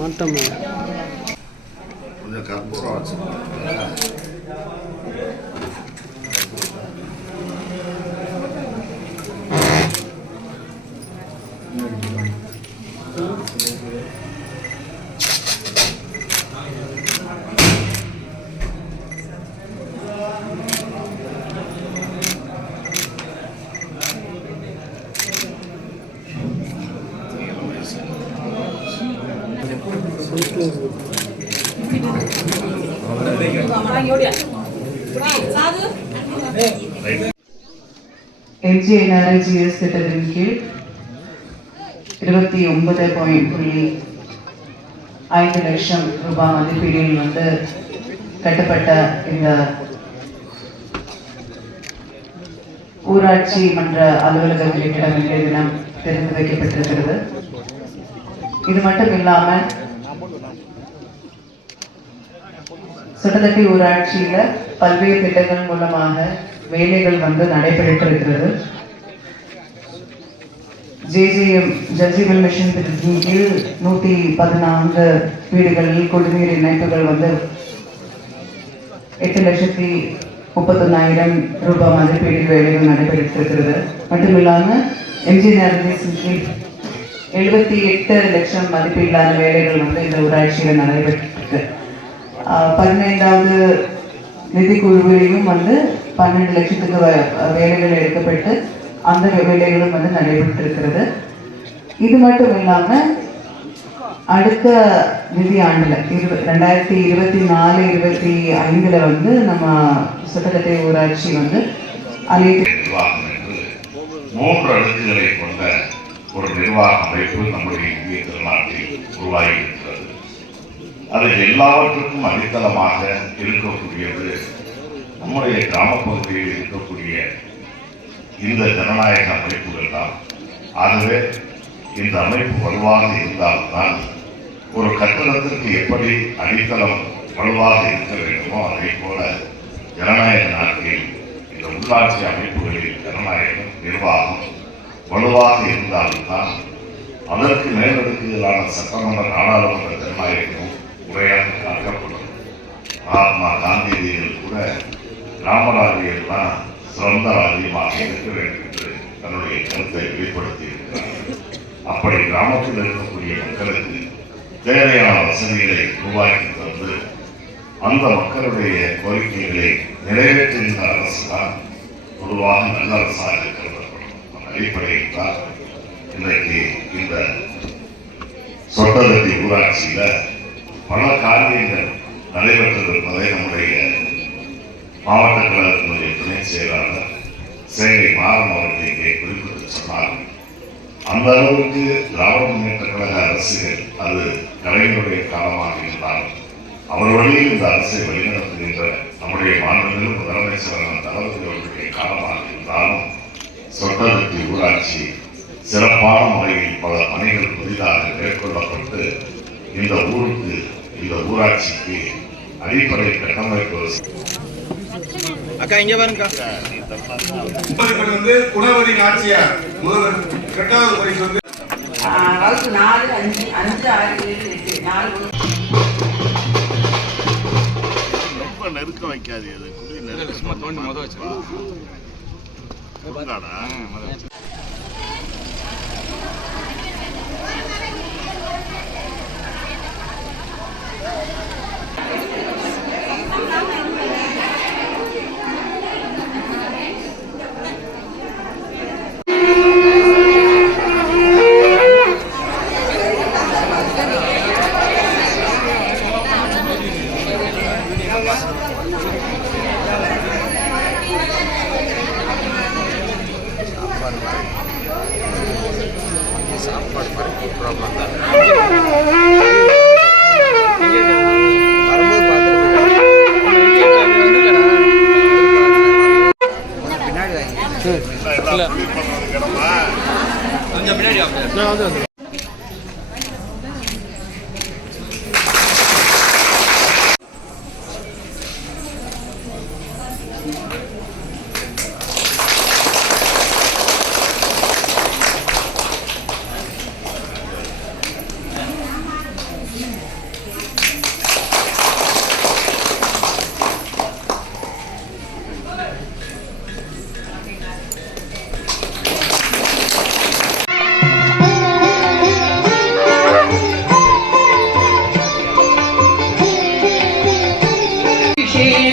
மாட்டேன் கொஞ்சம் கற்பூரம் வச்சுக்கோங்க. MGNRGS திட்டத்தின் கீழ் 29.5 லட்சம் ரூபாய் மதிப்பீடில் கட்டப்பட்ட இந்த ஊராட்சி மன்ற அலுவலக கட்டிடம் இன்றைய தினம் திறந்து வைக்கப்பட்டிருக்கிறது. இது மட்டும் இல்லாமல் சுட்டத்தட்டி ஊராட்சியில பல்வேறு திட்டங்கள் மூலமாக வேலைகள் நடைபெற்றிருக்கிறது. JJM ஜல்ஜீவன் மிஷன் திட்டத்தின் கீழ் 114 வீடுகளில் குடிநீர் இணைப்புகள் 8,31,000 ரூபாய் மதிப்பீட்டில் வேலைகள் நடைபெற்றிருக்கிறது. மட்டுமில்லாமல் MGNRGS கீழ் 78 லட்சம் மதிப்பீட்டிலான வேலைகள் இந்த ஊராட்சியில் நடைபெற்றிருக்கு. 15வது நிதிக்குழுவிலையும் 12 லட்சத்துக்கு வேலைகள் எடுக்கப்பட்டு அந்த வேலைகளும் நடைபெற்றிருக்கிறது. இது மட்டும் இல்லாமல் அடுத்த நிதி ஆண்டில் 2024-25 நம்ம சுட்டத்தட்டை ஊராட்சி நிர்வாகம் என்று 3 அடுக்குகளை கொண்ட ஒரு நிர்வாக அமைப்பு நம்முடைய இந்திய திருநாட்டில் உருவாகி இருக்கிறது. அதில் எல்லாவற்றுக்கும் அடித்தளமாக இருக்கக்கூடியது நம்முடைய கிராமப்பகுதியில் இருக்கக்கூடிய இந்த ஜனநாயக அமைப்புகள் தான். ஆகவே இந்த அமைப்பு வலுவாக இருந்தால்தான் ஒரு கட்டடத்திற்கு எப்படி அடித்தளம் வலுவாக இருக்க வேண்டுமோ அதே போல ஜனநாயக நாட்டில் இந்த உள்ளாட்சி அமைப்புகளில் ஜனநாயகம் நிர்வாகம் வலுவாக இருந்தால்தான் அதற்கு மேலடுக்குகளான சட்டமன்ற நாடாளுமன்ற ஜனநாயகமும் முறையாக காக்கப்படும். மகாத்மா காந்தியடிகள் கூட ராமராஜ்யம் தான் சிறந்த ராஜ்யமாக இருக்க வேண்டும் என்று தன்னுடைய கருத்தை வெளிப்படுத்தி இருக்கிறார். அப்படி கிராமத்தில் இருக்கக்கூடிய மக்களுக்கு தேவையான வசதிகளை உருவாக்கி தந்து அந்த மக்களுடைய கோரிக்கைகளை நிறைவேற்றுகின்ற அரசு தான் பொதுவாக நல்ல அரசாக கருதப்படும். அந்த அடிப்படையில் தான் இன்றைக்கு இந்த சொட்டதட்டி ஊராட்சியில பல காரியங்கள் நடைபெற்றிருப்பதை நம்முடைய மாவட்ட கழகத்தினுடைய துணை செயலாளர் சேவை மாறன் அவர்கள் இங்கே குறிப்பிட்டு சொன்னார்கள். அந்த அளவுக்கு திராவிட முன்னேற்ற கழக அரசுகள் அது கலைஞருடைய காலமாக இருந்தாலும் அவர் வழியில் இந்த அரசை வழிநடத்துகின்ற நம்முடைய மாநிலங்களும் முதலமைச்சரான தளபதி அவர்களுடைய காலமாக இருந்தாலும் சொட்டதட்டி ஊராட்சி சிறப்பான முறையில் பல பணிகள் புதிதாக மேற்கொள்ளப்பட்டு இந்த ஊருக்கு இந்த ஊராட்சிக்கு அடிப்படை கட்டமைப்பு அக்கா இங்க பாருங்க. குணவதி நாச்சியார் முதல்வர் 2வது பரிசு 4, 5, 6, 7, 8 ரொம்ப நெருக்க வைக்காது. அது குடி நெருக்கமா தோண்டி முத வச்சு சாப்பாடு மாதிரி ப்ராப்ளம் தான். கொஞ்சம் பின்னாடி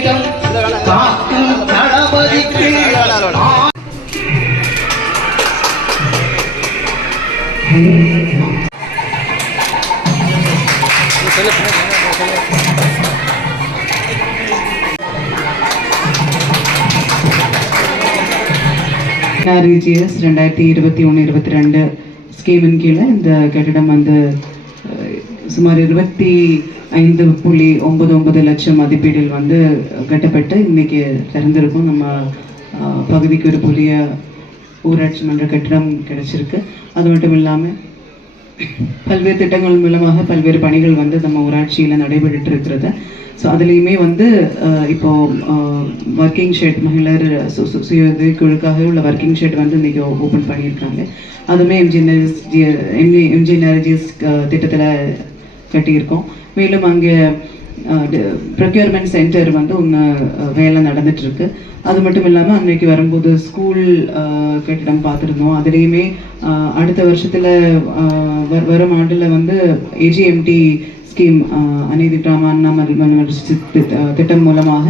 வீதம் காக்கும் தளபதிக்கு RGS 2021-22 ஸ்கீமின் கீழே இந்த கட்டிடம் வந்து சுமார் 25.99 லட்சம் மதிப்பீடில் வந்து கட்டப்பட்டு இன்னைக்கு திறந்திருக்கும். நம்ம பகுதிக்கு ஒரு புதிய ஊராட்சி மன்ற கட்டிடம் கிடைச்சிருக்கு. அது மட்டும் இல்லாமல் பல்வேறு திட்டங்கள் மூலமாக பல்வேறு பணிகள் வந்து நம்ம ஊராட்சியில் நடைபெற்று இருக்கிறது. ஸோ அதுலேயுமே வந்து இப்போ ஒர்க்கிங் ஷெட் மகளிர் சுய உதவி குழுக்காக உள்ள ஒர்க்கிங் ஷெட் வந்து இன்றைக்கி ஓப்பன் பண்ணியிருக்காங்க. அதுவுமே எம்ஜிஎன்ஆர்ஜிஎஸ் திட்டத்தில் கட்டியிருக்கோம். மேலும் அங்கே ப்ரொக்யூர்மெண்ட் சென்டர் வந்து ஒன்று வேலை நடந்துகிட்ருக்கு. அது மட்டும் இல்லாமல் அன்றைக்கு வரும்போது ஸ்கூல் கட்டிடம் பார்த்துருந்தோம். அதுலேயுமே அடுத்த வருஷத்தில் வரும் ஆண்டில் வந்து ஏஜிஎம்டி ஸ்கீம் அநீதி கிராம அண்ணாமலை திட்டம் மூலமாக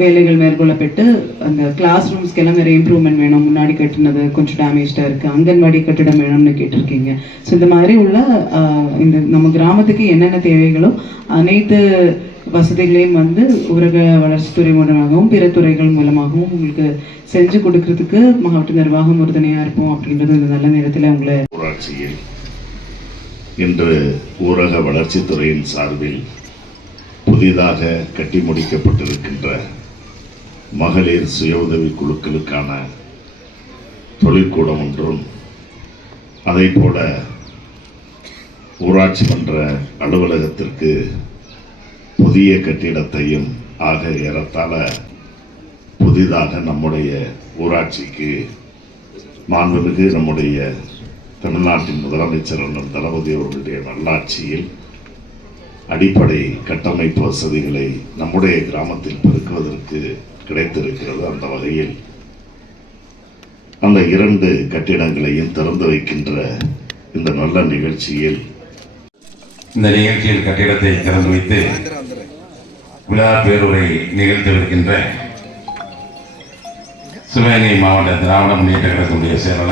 வேலைகள் மேற்கொள்ளப்பட்டு அந்த கிளாஸ் ரூம்ஸ்க்கெல்லாம் நிறைய இம்ப்ரூவ்மெண்ட் வேணும். முன்னாடி கட்டினது கொஞ்சம் டேமேஜாக இருக்குது. அங்கன்வாடி கட்டிடம் வேணும்னு கேட்டிருக்கீங்க. ஸோ இந்த மாதிரி உள்ள இந்த நம்ம கிராமத்துக்கு என்னென்ன தேவைகளோ அனைத்து வசதிகளையும் வந்து ஊரக வளர்ச்சித்துறை மூலமாகவும் பிற துறைகள் மூலமாகவும் உங்களுக்கு செஞ்சு கொடுக்கறதுக்கு மாவட்ட நிர்வாகம் உறுதுணையாக இருப்போம் அப்படின்றது இந்த நல்ல நேரத்தில் உங்களை ஊராட்சியில் இன்று ஊரக வளர்ச்சித்துறையின் சார்பில் புதிதாக கட்டி முடிக்கப்பட்டிருக்கின்ற மகளிர் சுய உதவி குழுக்களுக்கான தொழிற்கூடம் ஒன்றும், அதே போல ஊராட்சி மன்ற அலுவலகத்திற்கு புதிய கட்டிடத்தையும் ஆக ஏறத்தாழ புதிதாக நம்முடைய ஊராட்சிக்கு மாண்புமிகு நம்முடைய தமிழ்நாட்டின் முதலமைச்சர் அண்ணன் தளபதி அவர்களுடைய நல்லாட்சியில் அடிப்படை கட்டமைப்பு வசதிகளை நம்முடைய கிராமத்தில் பெருக்குவதற்கு கிடைத்திருக்கிறது. அந்த வகையில் அந்த 2 கட்டிடங்களையும் திறந்து வைக்கின்ற இந்த நல்ல நிகழ்ச்சியில் கட்டிடத்தை திறந்து வைத்து விழா பேருரை நிகழ்த்தியிருக்கின்ற சிவகங்கை மாவட்ட திராவிட முன்னேற்ற கழகத்துடைய செயலாளர்